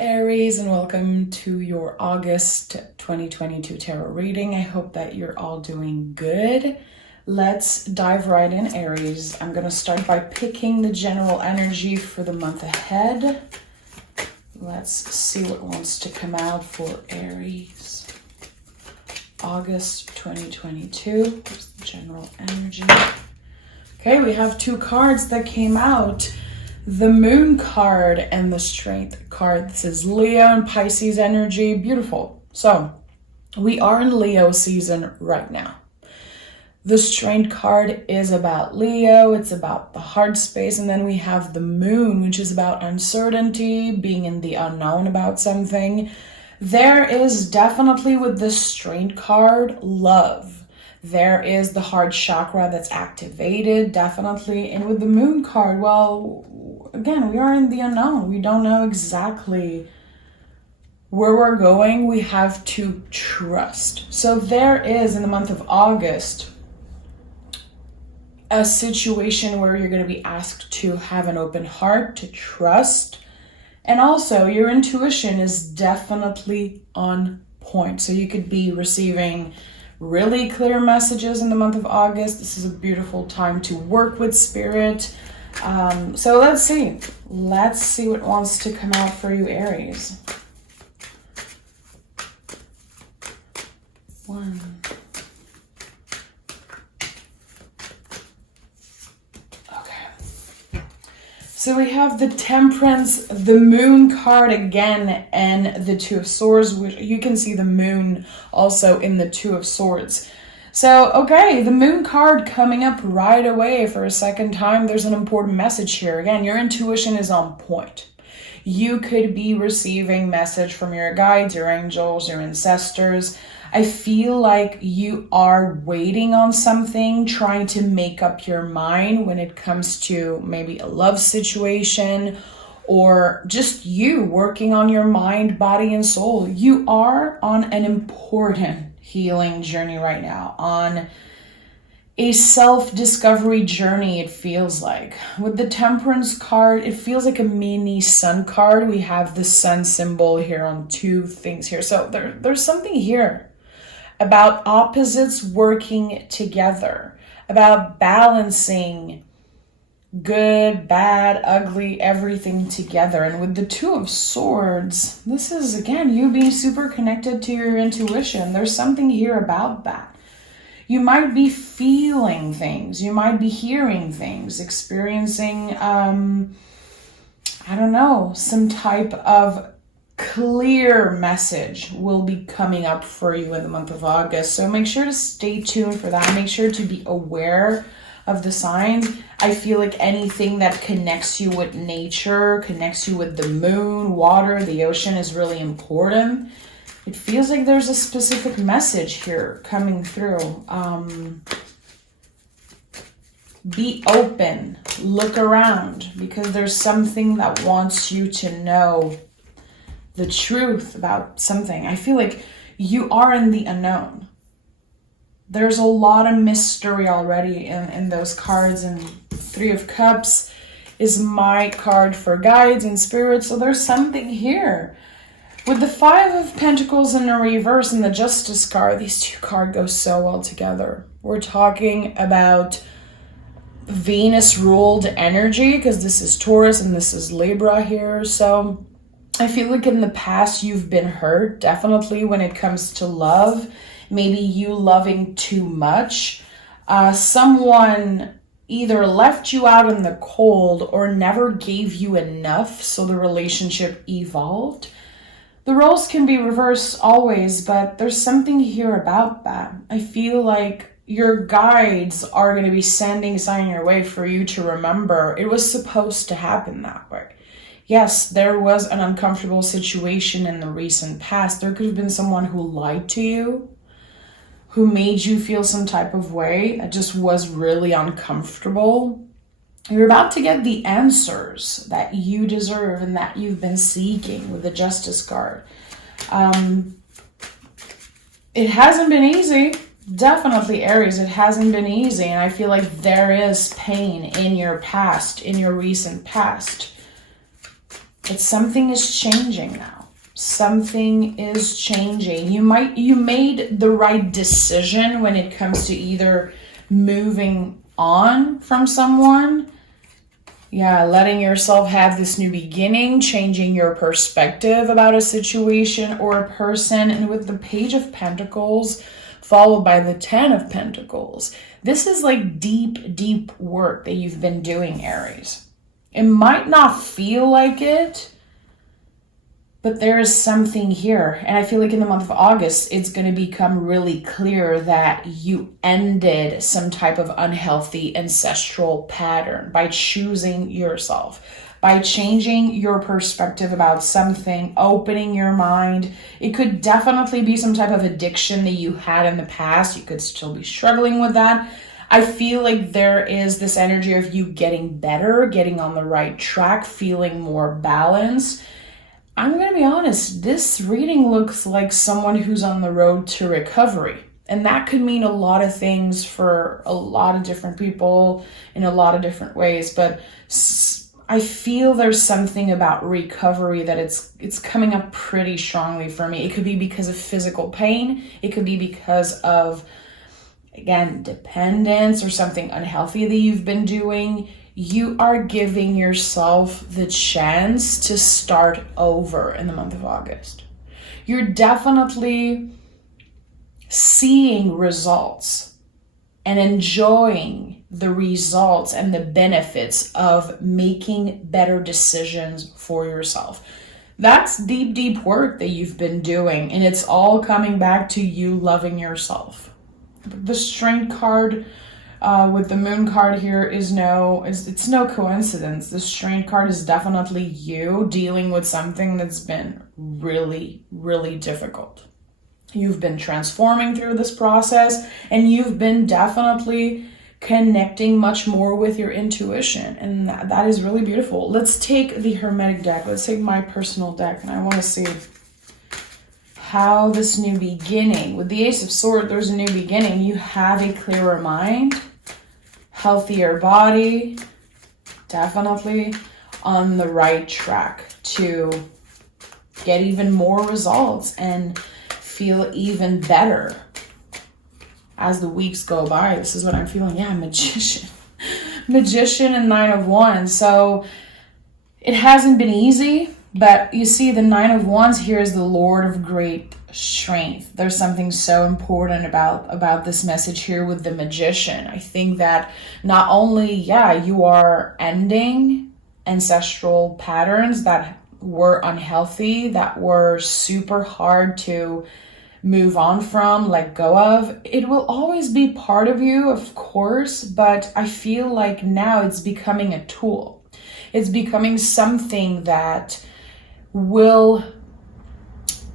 Aries, and welcome to your August 2022 tarot reading. I hope that you're all doing good. Let's dive right in, Aries. I'm going to start by picking the general energy for the month ahead. Let's see what wants to come out for Aries. August 2022. Here's the general energy. Okay, we have two cards that came out. The Moon card and the Strength card. This is Leo and Pisces energy. Beautiful. So we are in Leo season right now. The Strength card is about Leo. It's about the heart space. And then we have the Moon, which is about uncertainty, being in the unknown about something. There is definitely with the Strength card, love. There is the heart chakra that's activated, definitely. And with the Moon card, well, again, we are in the unknown. We don't know exactly where we're going. We have to trust. So there is, in the month of August, a situation where you're going to be asked to have an open heart, to trust. And also, your intuition is definitely on point. So you could be receiving really clear messages in the month of August. This is a beautiful time to work with spirit. So let's see what wants to come out for you, Aries. One. Okay. So we have the Temperance, the Moon card again, and the Two of Swords, which you can see the Moon also in the Two of Swords. So, okay, the Moon card coming up right away for a second time. There's an important message here. Again, your intuition is on point. You could be receiving message from your guides, your angels, your ancestors. I feel like you are waiting on something, trying to make up your mind when it comes to maybe a love situation or just you working on your mind, body, and soul. You are on an important healing journey right now, on a self-discovery journey, it feels like. With the Temperance card, it feels like a mini sun card. We have the sun symbol here on two things here. So there's something here about opposites working together, about balancing good, bad, ugly, everything together. And with the Two of Swords, this is, again, you being super connected to your intuition. There's something here about that. You might be feeling things. You might be hearing things, experiencing, I don't know, some type of clear message will be coming up for you in the month of August. So make sure to stay tuned for that. Make sure to be aware of the signs. I feel like anything that connects you with nature, connects you with the moon, water, the ocean is really important. It feels like there's a specific message here coming through. Be open, look around, because there's something that wants you to know the truth about something. I feel like you are in the unknown. There's a lot of mystery already in those cards, and Three of Cups is my card for guides and spirits, so there's something here. With the Five of Pentacles in the reverse and the Justice card, these two cards go so well together. We're talking about Venus-ruled energy, because this is Taurus and this is Libra here, so I feel like in the past you've been hurt, definitely when it comes to love. Maybe you loving too much. Someone either left you out in the cold or never gave you enough, so the relationship evolved. The roles can be reversed always, but there's something here about that. I feel like your guides are going to be sending a sign your way for you to remember it was supposed to happen that way. Yes, there was an uncomfortable situation in the recent past. There could have been someone who lied to you, who made you feel some type of way that just was really uncomfortable. You're about to get the answers that you deserve and that you've been seeking with the Justice card. It hasn't been easy. Definitely, Aries, it hasn't been easy. And I feel like there is pain in your past, in your recent past. But something is changing now. Something is changing. You made the right decision when it comes to either moving on from someone, letting yourself have this new beginning, changing your perspective about a situation or a person. And with the Page of Pentacles followed by the 10 of Pentacles, this is like deep work that you've been doing, Aries. It might not feel like it, but there is something here. And I feel like in the month of August, it's going to become really clear that you ended some type of unhealthy ancestral pattern by choosing yourself, by changing your perspective about something, opening your mind. It could definitely be some type of addiction that you had in the past. You could still be struggling with that. I feel like there is this energy of you getting better, getting on the right track, feeling more balanced. I'm going to be honest, this reading looks like someone who's on the road to recovery. And that could mean a lot of things for a lot of different people in a lot of different ways. But I feel there's something about recovery that it's coming up pretty strongly for me. It could be because of physical pain. It could be because of, again, dependence or something unhealthy that you've been doing. You are giving yourself the chance to start over in the month of August. You're definitely seeing results and enjoying the results and the benefits of making better decisions for yourself. That's deep work that you've been doing, and it's all coming back to you loving yourself. The Strength card with the Moon card here is it's no coincidence. The Strength card is definitely you dealing with something that's been really difficult. You've been transforming through this process, and you've been definitely connecting much more with your intuition, and that is really beautiful. Let's take the Hermetic deck. Let's take my personal deck, and I want to see how this new beginning, with the Ace of Swords, there's a new beginning. You have a clearer mind, healthier body, definitely on the right track to get even more results and feel even better as the weeks go by. This is what I'm feeling. Yeah, Magician. Magician and Nine of Wands. So it hasn't been easy, but you see the Nine of Wands here is the Lord of great strength. There's something so important about this message here with the Magician. I think that not only, you are ending ancestral patterns that were unhealthy, that were super hard to move on from, let go of. It will always be part of you, of course, but I feel like now it's becoming a tool. It's becoming something that will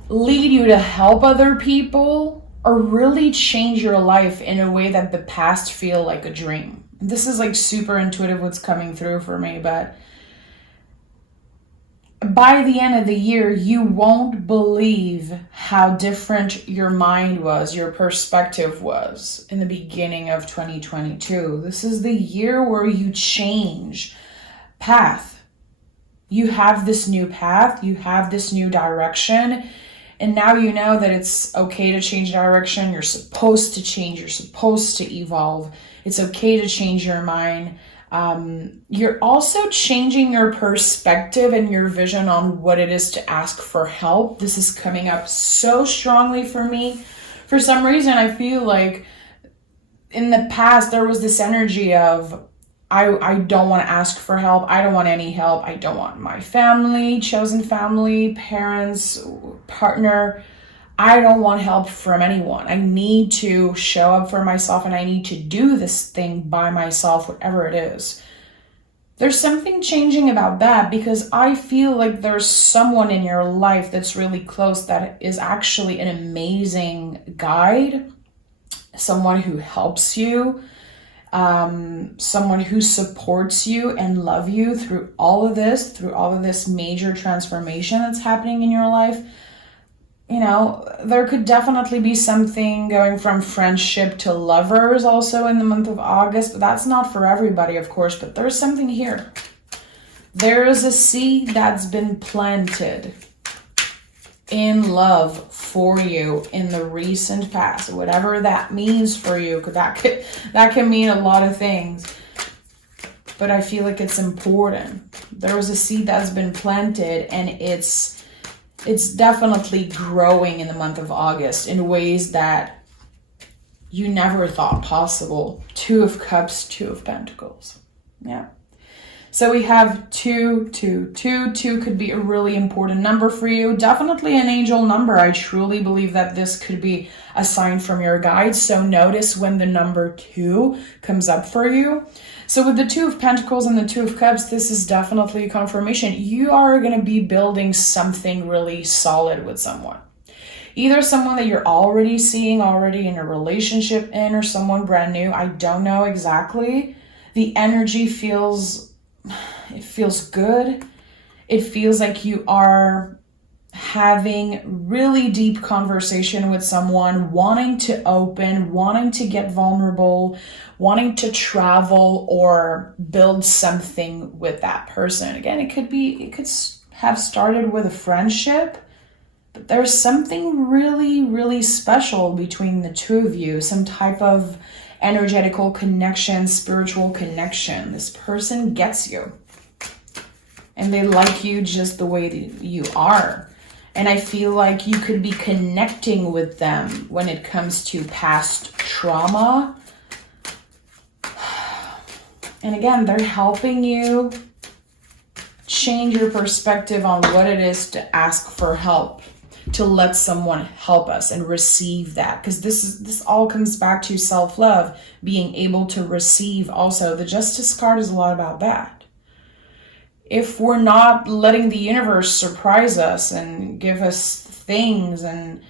lead you to help other people or really change your life in a way that the past feel like a dream. This is like super intuitive what's coming through for me, but by the end of the year, you won't believe how different your mind was, your perspective was in the beginning of 2022. This is the year where you change path. You have this new path, you have this new direction, and now you know that it's okay to change direction. You're supposed to change, you're supposed to evolve. It's okay to change your mind. You're also changing your perspective and your vision on what it is to ask for help. This is coming up so strongly for me. For some reason, I feel like in the past, there was this energy of, I don't want to ask for help. I don't want any help. I don't want my family, chosen family, parents, partner. I don't want help from anyone. I need to show up for myself, and I need to do this thing by myself, whatever it is. There's something changing about that, because I feel like there's someone in your life that's really close that is actually an amazing guide, someone who helps you, someone who supports you and love you through all of this major transformation that's happening in your life. You know, there could definitely be something going from friendship to lovers also in the month of August, but that's not for everybody, of course, but there's something here. There is a seed that's been planted in love for you in the recent past, whatever that means for you. That can mean a lot of things, but I feel like it's important. There was a seed that's been planted, and it's definitely growing in the month of August in ways that you never thought possible. 2 of Cups, 2 of Pentacles. Yeah. So we have 2, 2, 2. 2 could be a really important number for you. Definitely an angel number. I truly believe that this could be a sign from your guides. So notice when the number 2 comes up for you. So with the 2 of Pentacles and the 2 of Cups, this is definitely a confirmation. You are going to be building something really solid with someone. Either someone that you're already seeing, already in a relationship in, or someone brand new. I don't know exactly. The energy feels good. It feels like you are having really deep conversation with someone, wanting to open, wanting to get vulnerable, wanting to travel or build something with that person. Again, it could have started with a friendship, but there's something really, really special between the 2 of you, some type of energetical connection, spiritual connection. This person gets you, and they like you just the way that you are. And I feel like you could be connecting with them when it comes to past trauma. And again, they're helping you change your perspective on what it is to ask for help, to let someone help us and receive that. Because this all comes back to self-love, being able to receive. Also, the Justice card is a lot about that. If we're not letting the universe surprise us and give us things, and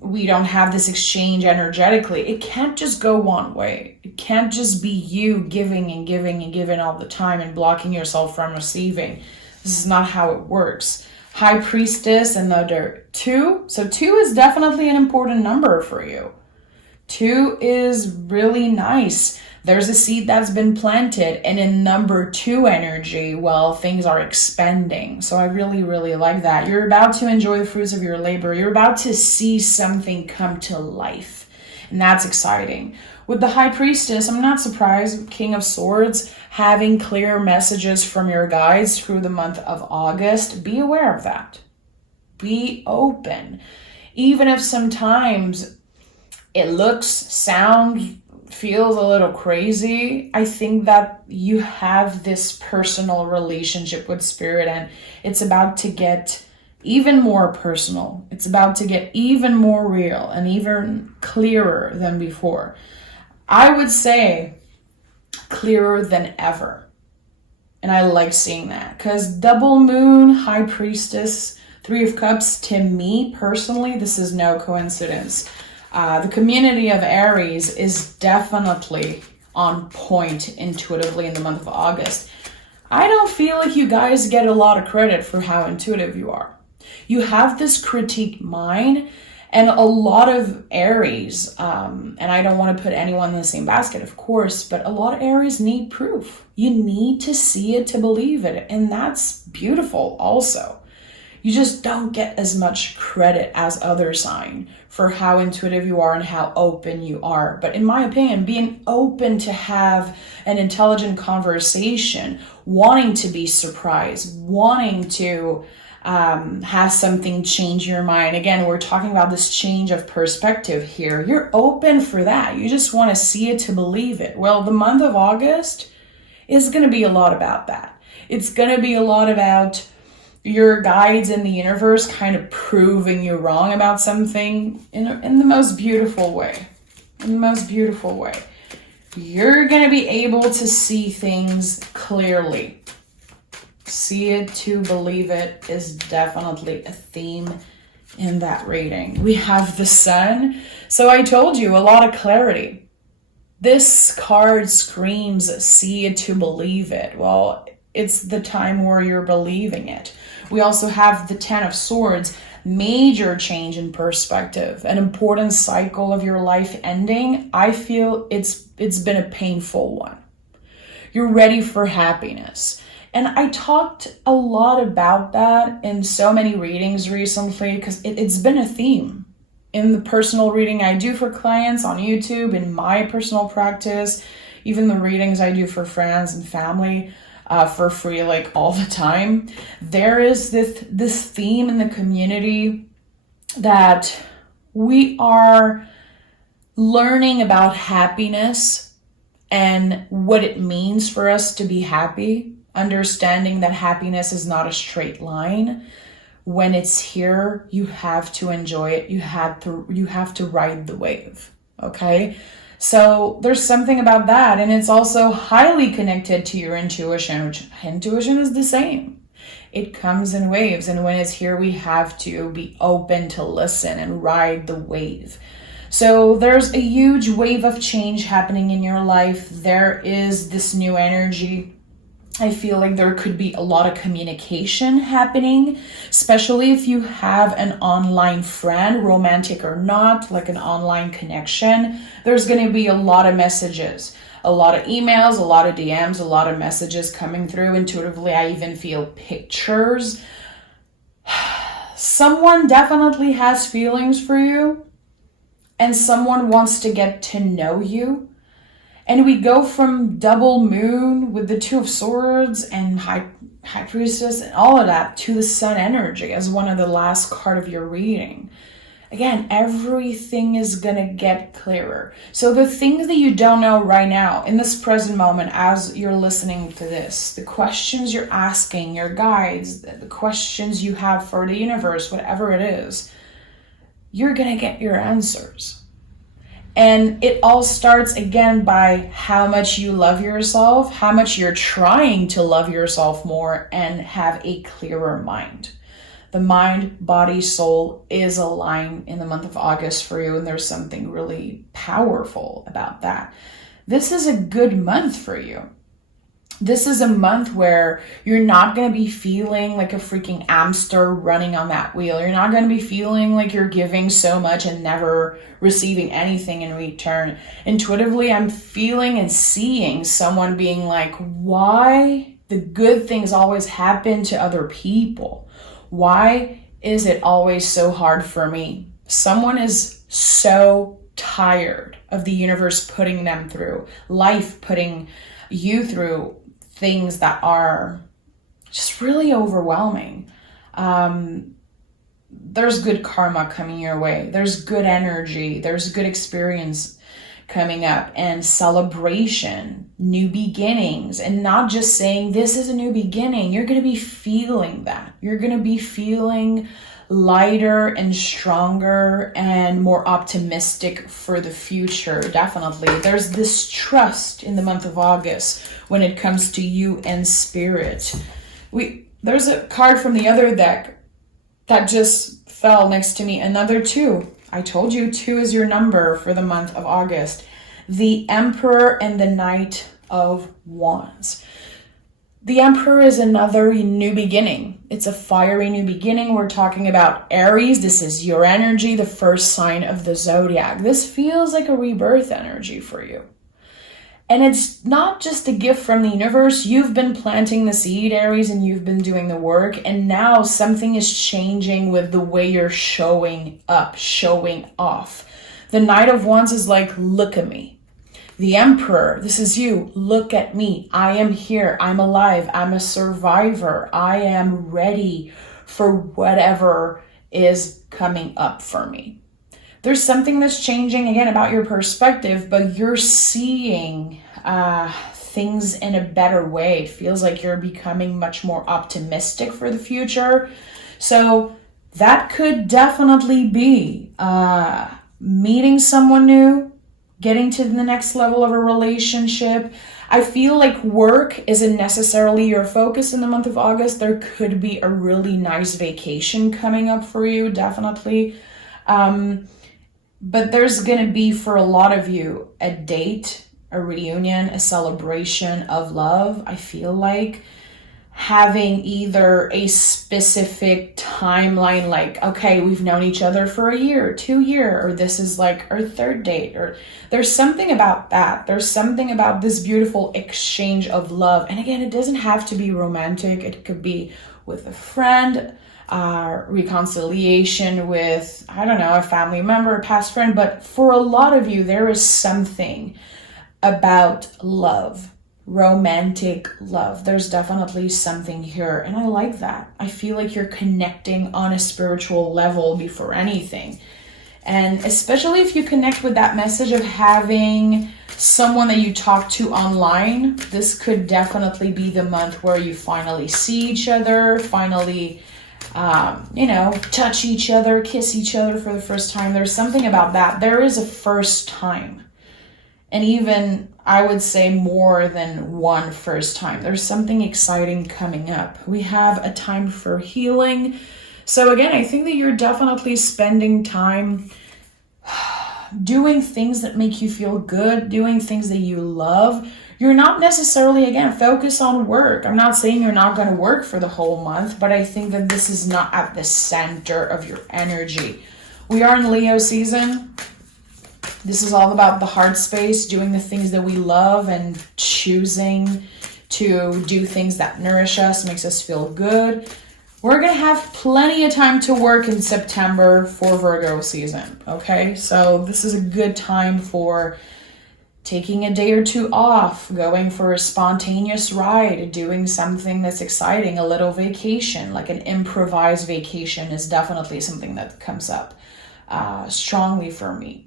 we don't have this exchange energetically, it can't just go one way. It can't just be you giving and giving and giving all the time and blocking yourself from receiving. This is not how it works. High Priestess, another 2. So 2 is definitely an important number for you. 2 is really nice. There's a seed that's been planted, and in number 2 energy, well, things are expanding. So I really, really like that. You're about to enjoy the fruits of your labor. You're about to see something come to life, and that's exciting. With the High Priestess, I'm not surprised. King of Swords, having clear messages from your guides through the month of August. Be aware of that. Be open. Even if sometimes it looks, sounds, feels a little crazy, I think that you have this personal relationship with Spirit, and it's about to get even more personal. It's about to get even more real and even clearer than before. I would say clearer than ever. And I like seeing that, because double moon, High Priestess, 3 of Cups, to me personally, this is no coincidence. The community of Aries is definitely on point intuitively in the month of August. I don't feel like you guys get a lot of credit for how intuitive you are. You have this critique mind, and a lot of Aries, and I don't want to put anyone in the same basket, of course, but a lot of Aries need proof. You need to see it to believe it, and that's beautiful also. You just don't get as much credit as other sign for how intuitive you are and how open you are. But in my opinion, being open to have an intelligent conversation, wanting to be surprised, wanting to have something change your mind. Again, we're talking about this change of perspective here. You're open for that. You just want to see it to believe it. Well, the month of August is going to be a lot about that. It's going to be a lot about your guides in the universe kind of proving you wrong about something in the most beautiful way. In the most beautiful way. You're going to be able to see things clearly. See it to believe it is definitely a theme in that reading. We have the Sun. So I told you, a lot of clarity. This card screams, see it to believe it. Well, it's the time where you're believing it. We also have the 10 of Swords, major change in perspective, an important cycle of your life ending. I feel it's been a painful one. You're ready for happiness. And I talked a lot about that in so many readings recently because it's been a theme in the personal reading I do for clients on YouTube, in my personal practice, even the readings I do for friends and family for free, like all the time. There is this theme in the community that we are learning about happiness and what it means for us to be happy, understanding that happiness is not a straight line. When it's here, you have to enjoy it. You have to ride the wave, okay? So there's something about that, and it's also highly connected to your intuition, which intuition is the same. It comes in waves, and when it's here, we have to be open to listen and ride the wave. So there's a huge wave of change happening in your life. There is this new energy. I feel like there could be a lot of communication happening, especially if you have an online friend, romantic or not, like an online connection. There's going to be a lot of messages, a lot of emails, a lot of DMs, a lot of messages coming through. Intuitively, I even feel pictures. Someone definitely has feelings for you, and someone wants to get to know you. And we go from double moon with the Two of Swords and High Priestess and all of that to the Sun energy as one of the last card of your reading. Again, everything is going to get clearer. So the things that you don't know right now, in this present moment, as you're listening to this, the questions you're asking, your guides, the questions you have for the universe, whatever it is, you're going to get your answers. And it all starts again by how much you love yourself, how much you're trying to love yourself more and have a clearer mind. The mind, body, soul is aligned in the month of August for you, and there's something really powerful about that. This is a good month for you. This is a month where you're not going to be feeling like a freaking hamster running on that wheel. You're not going to be feeling like you're giving so much and never receiving anything in return. Intuitively, I'm feeling and seeing someone being like, why the good things always happen to other people? Why is it always so hard for me? Someone is so tired of the universe putting them through, life putting you through things that are just really overwhelming. There's good karma coming your way. There's good energy. There's good experience coming up and celebration, new beginnings, and not just saying this is a new beginning. You're going to be feeling that. You're going to be feeling lighter and stronger and more optimistic for the future. Definitely. There's this trust in the month of August when it comes to you and spirit. There's a card from the other deck that just fell next to me, another 2. I told you 2 is your number for the month of August. The Emperor and the Knight of Wands. The Emperor is another new beginning. It's a fiery new beginning. We're talking about Aries. This is your energy, the first sign of the zodiac. This feels like a rebirth energy for you. And it's not just a gift from the universe. You've been planting the seed, Aries, and you've been doing the work. And now something is changing with the way you're showing up, showing off. The Knight of Wands is like, look at me. The Emperor, this is you. Look at me. I am here. I'm alive. I'm a survivor. I am ready for whatever is coming up for me. There's something that's changing again about your perspective, but you're seeing things in a better way. It feels like you're becoming much more optimistic for the future. So that could definitely be meeting someone new, getting to the next level of a relationship. I feel like work isn't necessarily your focus in the month of August. There could be a really nice vacation coming up for you, definitely. But there's going to be, for a lot of you, a date, a reunion, a celebration of love, I feel like. having either a specific timeline, like, okay, we've known each other for a year, 2 year, or this is like our third date, or there's something about that. There's something about this beautiful exchange of love. And again, it doesn't have to be romantic. It could be with a friend, reconciliation with, I don't know, a family member, a past friend. But for a lot of you, there is something about love, romantic love. There's definitely something here, and I like that. I feel like you're connecting on a spiritual level before anything. And especially if you connect with that message of having someone that you talk to online, this could definitely be the month where you finally see each other, finally touch each other, kiss each other for the first time. There's something about that. There is a first time. And even, I would say, more than one first time. There's something exciting coming up. We have a time for healing. So again, I think that you're definitely spending time doing things that make you feel good, doing things that you love. You're not necessarily, again, focused on work. I'm not saying you're not going to work for the whole month, but I think that this is not at the center of your energy. We are in Leo season. This is all about the heart space, doing the things that we love and choosing to do things that nourish us, makes us feel good. We're going to have plenty of time to work in September for Virgo season, okay? So this is a good time for taking a day or two off, going for a spontaneous ride, doing something that's exciting, a little vacation, like an improvised vacation is definitely something that comes up strongly for me.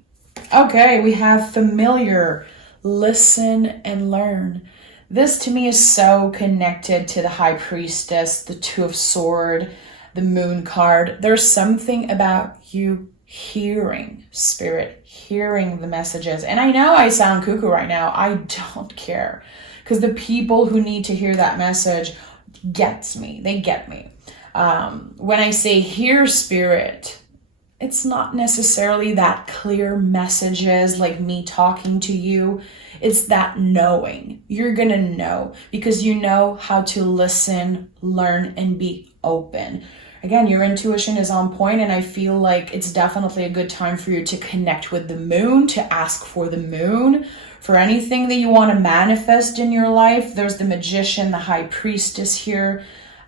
Okay, we have familiar, listen and learn. This to me is so connected to the High Priestess, the Two of Swords, the Moon card. There's something about you hearing Spirit, hearing the messages. And I know I sound cuckoo right now. I don't care. Because the people who need to hear that message gets me. They get me. When I say hear Spirit, it's not necessarily that clear messages like me talking to you. It's that knowing. You're going to know because you know how to listen, learn, and be open. Again, your intuition is on point, and I feel like it's definitely a good time for you to connect with the moon, to ask for the moon, for anything that you want to manifest in your life. There's the Magician, the High Priestess here.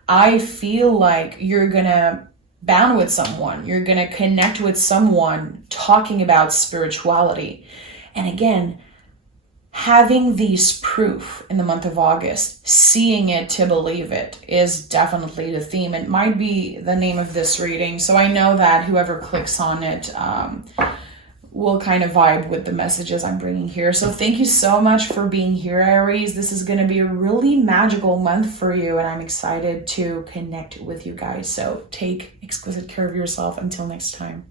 I feel like you're going to bond with someone. You're going to connect with someone talking about spirituality. And again, having these proof in the month of August, seeing it to believe it, is definitely the theme. It might be the name of this reading. So I know that whoever clicks on it will kind of vibe with the messages I'm bringing here. So thank you so much for being here, Aries. This is going to be a really magical month for you, and I'm excited to connect with you guys. So take exquisite care of yourself. Until next time.